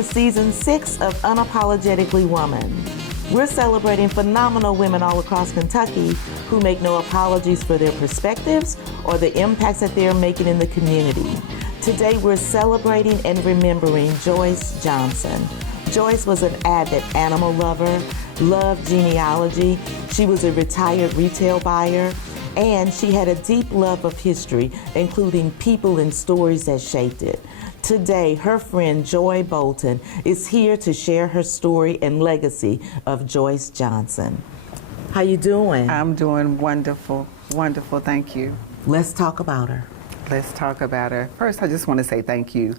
to Season 6 of Unapologetically Woman. We're celebrating phenomenal women all across Kentucky who make no apologies for their perspectives or the impacts that they're making in the community. Today we're celebrating and remembering Joyce Johnson. Joyce was an avid animal lover, loved genealogy, she was a retired retail buyer, and she had a deep love of history, including people and stories that shaped it. Today, her friend Joy Bolton is here to share her story and legacy of Joyce Johnson. How you doing? I'm doing wonderful, wonderful, thank you. Let's talk about her. Let's talk about her. First, I just want to say thank you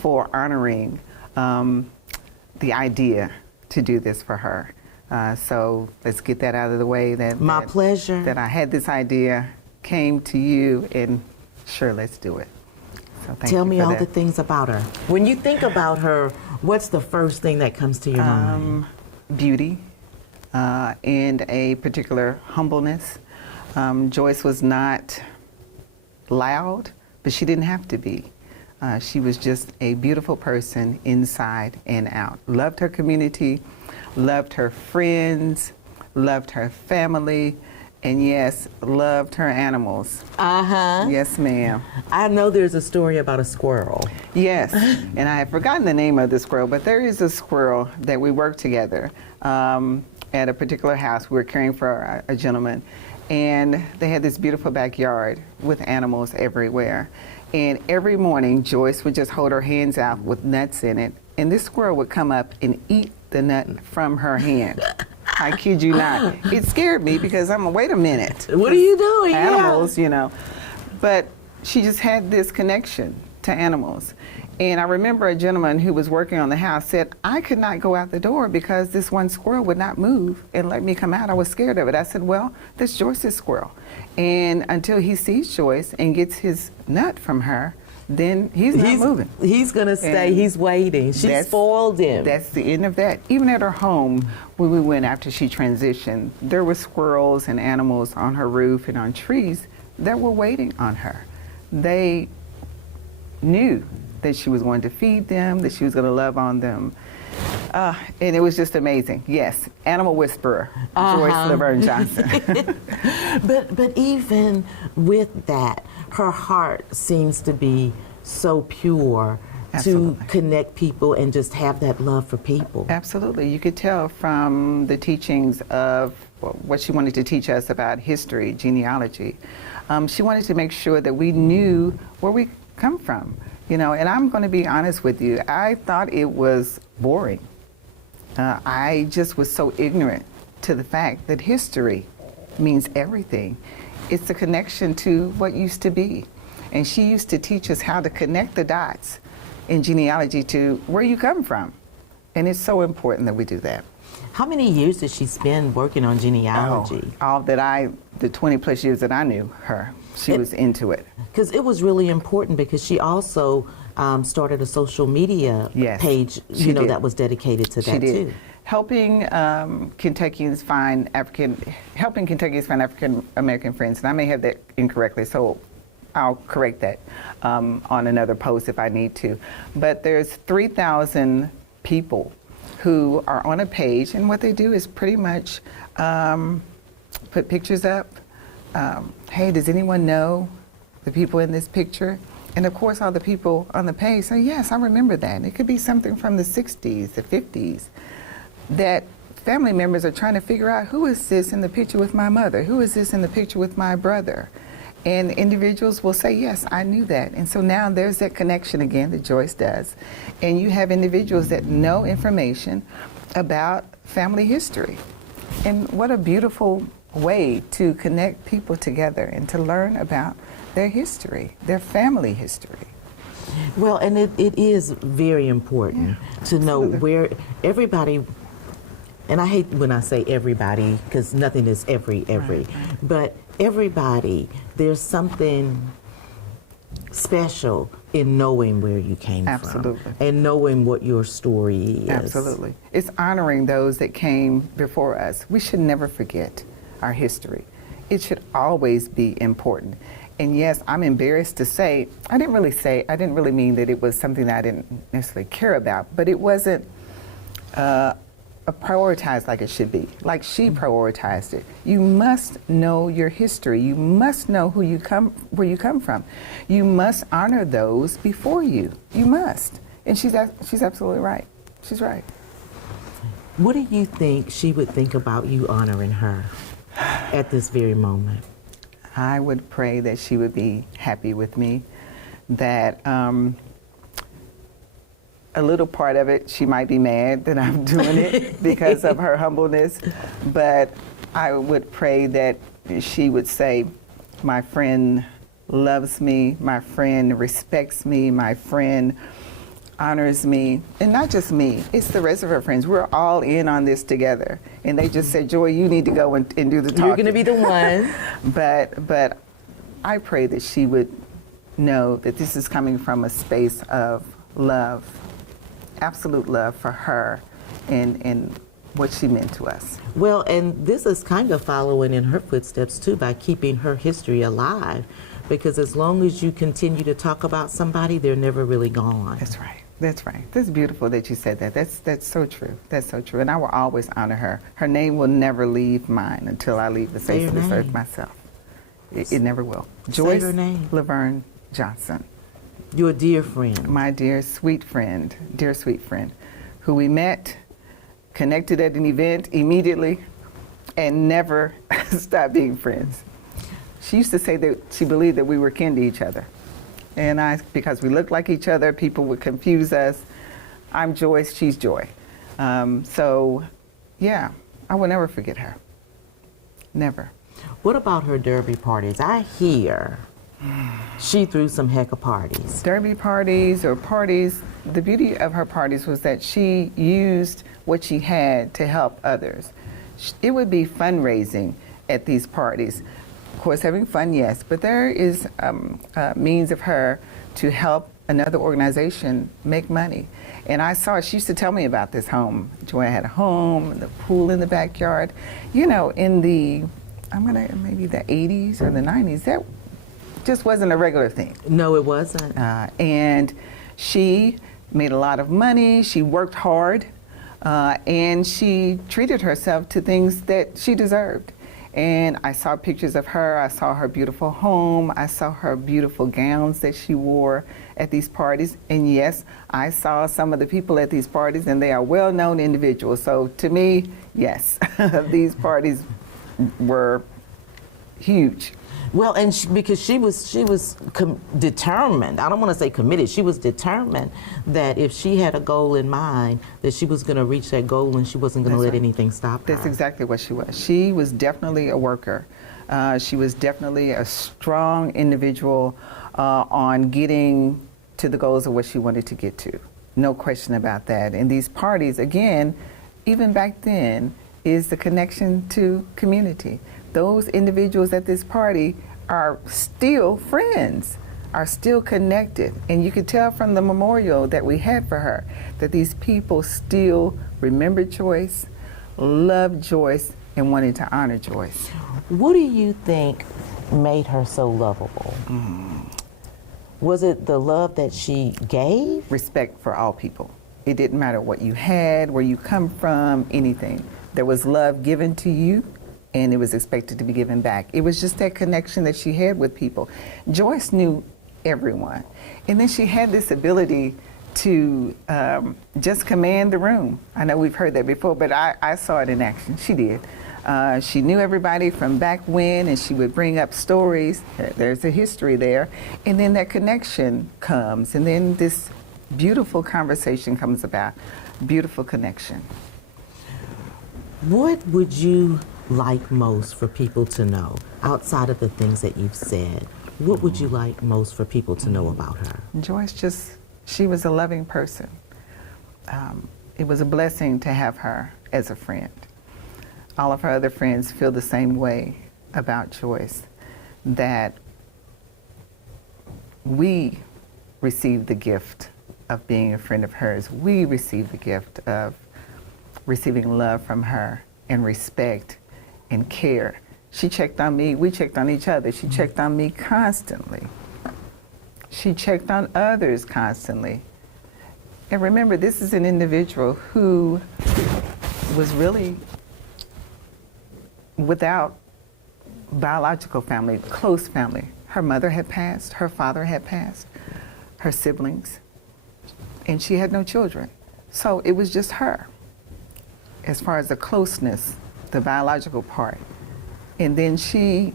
for honoring the idea to do this for her. So let's get that out of the way. My pleasure. That I had this idea, came to you, and sure, let's do it. So Tell me all the things about her. When you think about her, what's the first thing that comes to your mind? Beauty and a particular humbleness. Joyce was not loud, but she didn't have to be. She was just a beautiful person inside and out. Loved her community, loved her friends, loved her family, and yes, loved her animals. Uh-huh. Yes, ma'am. I know there's a story about a squirrel. Yes, and I have forgotten the name of the squirrel, but there is a squirrel that we worked together at a particular house. We were caring for a gentleman, and they had this beautiful backyard with animals everywhere. And every morning, Joyce would just hold her hands out with nuts in it, and this squirrel would come up and eat the nut from her hand. I kid you not. It scared me because I'm wait a minute. What are you doing? Animals, you know. But she just had this connection to animals. And I remember a gentleman who was working on the house said, I could not go out the door because this one squirrel would not move and let me come out. I was scared of it. I said, well, that's Joyce's squirrel. And until he sees Joyce and gets his nut from her, then he's not moving. He's going to stay. And he's waiting. She spoiled him. That's the end of that. Even at her home, when we went after she transitioned, there were squirrels and animals on her roof and on trees that were waiting on her. They knew that she was going to feed them, that she was going to love on them. And it was just amazing. Yes, animal whisperer, Joyce Laverne Johnson. But even with that, her heart seems to be so pure. Absolutely. To connect people and just have that love for people. Absolutely. You could tell from the teachings of what she wanted to teach us about history, genealogy. She wanted to make sure that we knew where we come from. You know, and I'm going to be honest with you, I thought it was boring. I just was so ignorant to the fact that history means everything. It's the connection to what used to be. And she used to teach us how to connect the dots in genealogy to where you come from. And it's so important that we do that. How many years did she spend working on genealogy? The 20 plus years that I knew her, she was into it. Because it was really important because she also started a social media page, you know, that was dedicated to that too. Helping Kentuckians find African American friends, and I may have that incorrectly, so I'll correct that on another post if I need to. But there's 3,000 people who are on a page, and what they do is pretty much put pictures up. Hey, does anyone know the people in this picture? And of course, all the people on the page say, yes, I remember that. And it could be something from the 60s, the 50s, that family members are trying to figure out, who is this in the picture with my mother? Who is this in the picture with my brother? And individuals will say, yes, I knew that. And so now there's that connection again that Joyce does. And you have individuals that know information about family history. And what a beautiful way to connect people together and to learn about their history, their family history. Well, and it is very important to know where everybody, and I hate when I say everybody because nothing is every, right. But everybody, there's something special in knowing where you came from and knowing what your story is. Absolutely. It's honoring those that came before us. We should never forget our history. It should always be important. And yes, I'm embarrassed to say, I didn't really mean that it was something that I didn't necessarily care about, but it wasn't prioritized like it should be, like she prioritized it. You must know your history. You must know where you come from. You must honor those before you. You must. And she's absolutely right. She's right. What do you think she would think about you honoring her at this very moment? I would pray that she would be happy with me, that a little part of it, she might be mad that I'm doing it because of her humbleness, but I would pray that she would say, my friend loves me, my friend respects me, my friend honors me, and not just me, it's the rest of her friends. We're all in on this together. And they just said, Joy, you need to go and do the talking. You're gonna be the one. But I pray that she would know that this is coming from a space of love, absolute love for her and what she meant to us. Well, and this is kind of following in her footsteps too, by keeping her history alive, because as long as you continue to talk about somebody, they're never really gone. That's right. That's right. That's beautiful that you said that. That's so true. That's so true. And I will always honor her. Her name will never leave mine until I leave the face of this earth myself. It never will. Joyce her name. Laverne Johnson. Your dear friend. My dear sweet friend, who we met, connected at an event immediately, and never stopped being friends. She used to say that she believed that we were kin to each other. And because we looked like each other, people would confuse us. I'm Joyce, she's Joy. So, yeah, I will never forget her. Never. What about her derby parties? I hear she threw some heck of parties. Derby parties or parties, the beauty of her parties was that she used what she had to help others. It would be fundraising at these parties. Of course, having fun, yes, but there is a means of her to help another organization make money. And I saw, she used to tell me about this home. Joy had a home, and the pool in the backyard. You know, in the, maybe the 80s or the 90s, that just wasn't a regular thing. No, it wasn't. And she made a lot of money, she worked hard, and she treated herself to things that she deserved. And I saw pictures of her, I saw her beautiful home, I saw her beautiful gowns that she wore at these parties. And yes, I saw some of the people at these parties, and they are well-known individuals. So to me, yes, these parties were huge. Well, and because she was determined. I don't want to say committed. She was determined that if she had a goal in mind, that she was going to reach that goal, and she wasn't going to let anything stop her. That's exactly what she was. She was definitely a worker. She was definitely a strong individual on getting to the goals of what she wanted to get to. No question about that. And these parties, again, even back then, is the connection to community. Those individuals at this party are still friends, are still connected. And you could tell from the memorial that we had for her that these people still remember Joyce, loved Joyce, and wanted to honor Joyce. What do you think made her so lovable? Was it the love that she gave? Respect for all people. It didn't matter what you had, where you come from, anything. There was love given to you, and it was expected to be given back. It was just that connection that she had with people. Joyce knew everyone. And then she had this ability to just command the room. I know we've heard that before, but I saw it in action. She did. She knew everybody from back when, and she would bring up stories. There's a history there. And then that connection comes, and then this beautiful conversation comes about. Beautiful connection. What would you like most for people to know, outside of the things that you've said? What would you like most for people to know about her? Joyce she was a loving person. It was a blessing to have her as a friend. All of her other friends feel the same way about Joyce, that we received the gift of being a friend of hers. We received the gift of receiving love from her and respect and care She checked on me. We checked on each other. She checked on me constantly. She checked on others constantly. And remember, this is an individual who was really without biological family, close family. Her mother had passed, her father had passed, her siblings, and she had no children. So it was just her, as far as the closeness, the biological part. And then she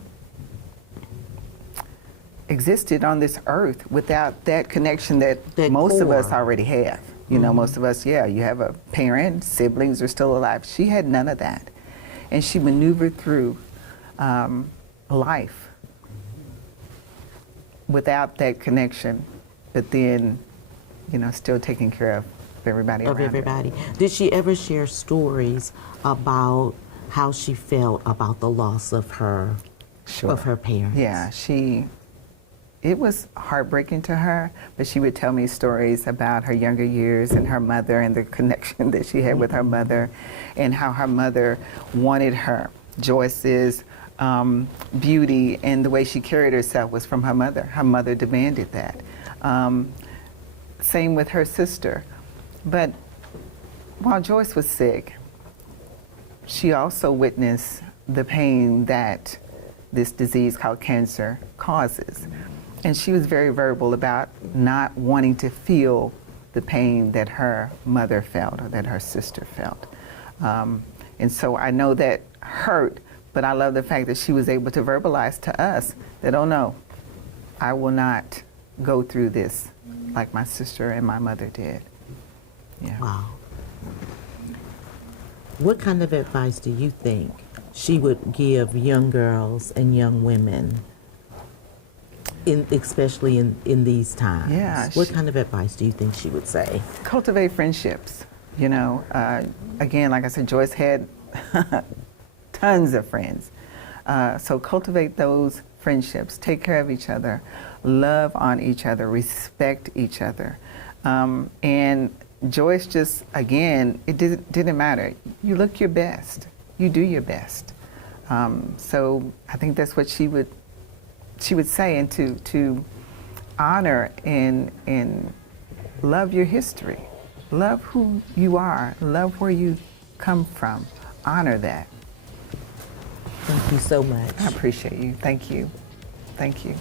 existed on this earth without that connection that most of us already have. You know, most of us, yeah, you have a parent, siblings are still alive. She had none of that. And she maneuvered through life without that connection, but then, you know, still taking care of everybody around her. Did she ever share stories about how she felt about the loss of her, of her parents? Yeah, it was heartbreaking to her, but she would tell me stories about her younger years and her mother and the connection that she had with her mother, and how her mother wanted her. Joyce's beauty and the way she carried herself was from her mother. Her mother demanded that. Same with her sister. But while Joyce was sick, she also witnessed the pain that this disease called cancer causes. And she was very verbal about not wanting to feel the pain that her mother felt or that her sister felt. And so I know that hurt, but I love the fact that she was able to verbalize to us that, oh no, I will not go through this like my sister and my mother did. Yeah. Wow. What kind of advice do you think she would give young girls and young women, especially in these times? Yeah. What kind of advice do you think she would say? Cultivate friendships. You know, again, like I said, Joyce had tons of friends. So cultivate those friendships. Take care of each other. Love on each other. Respect each other. And Joyce just, again, it didn't matter. You look your best. You do your best. So I think that's what she would say, and to honor and love your history. Love who you are. Love where you come from. Honor that. Thank you so much. I appreciate you. Thank you. Thank you.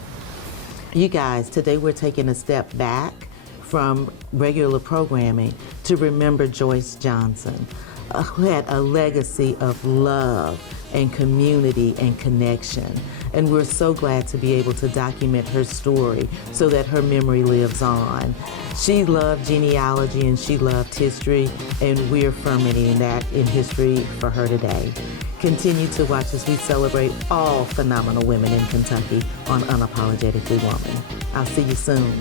You guys, today we're taking a step back from regular programming to remember Joyce Johnson, who had a legacy of love and community and connection. And we're so glad to be able to document her story so that her memory lives on. She loved genealogy and she loved history, and we're fermenting that in history for her today. Continue to watch as we celebrate all phenomenal women in Kentucky on Unapologetically Woman. I'll see you soon.